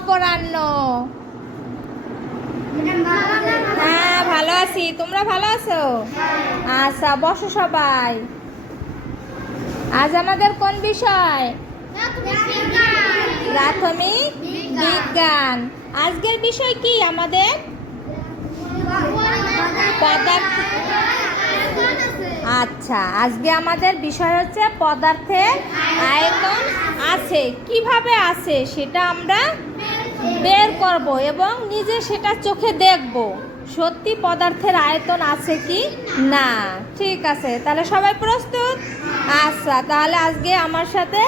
অপরাহ্ন। হ্যাঁ ভালো আছি। তোমরা ভালো আছো? আচ্ছা বসো সবাই। আজ আমাদের কোন বিষয়? প্রাথমিক বিজ্ঞান। আজকের বিষয় কি আমাদের? আচ্ছা আজকে আমাদের বিষয় হচ্ছে পদার্থের আয়তন আছে। কীভাবে আছে সেটা আমরা বের করব এবং নিজে সেটা চোখে দেখব। সত্যি পদার্থের আয়তন আছে কি না? ঠিক আছে, তাহলে সবাই প্রস্তুত? আচ্ছা তাহলে আজকে আমার সাথে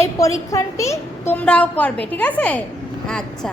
এই পরীক্ষাটি তোমরাও করবে, ঠিক আছে? আচ্ছা।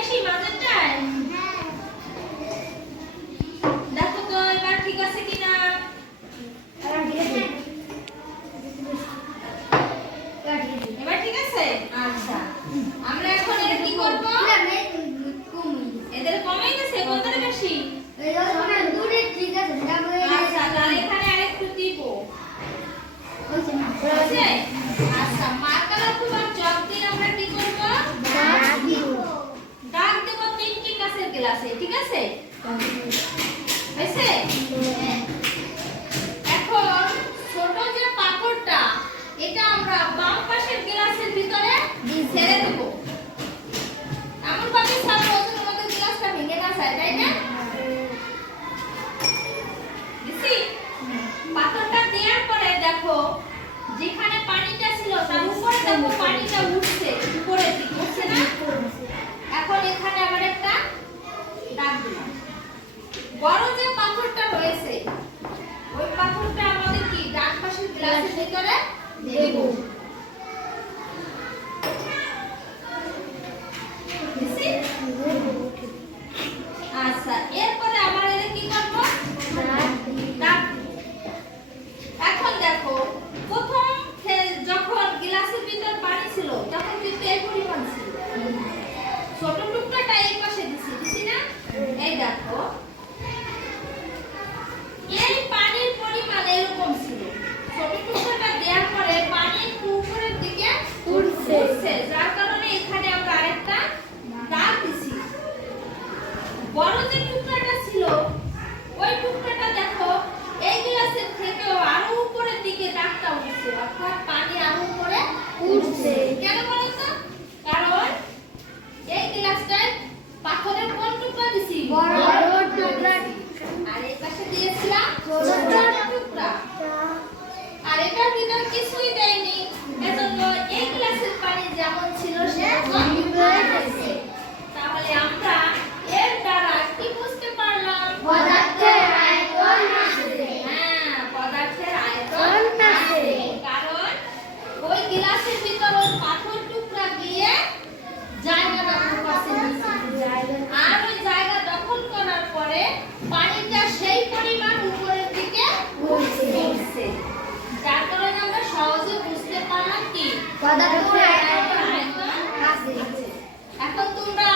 ক্লাসে ঠিক আছে হয়েছে বরং যে আর এটার ভিতর কিছুই দেয়নি। এজন্য এই গ্লাসের পানি যেমন ছিল হ্যাঁ, হ্যাঁ। এখন তোমরা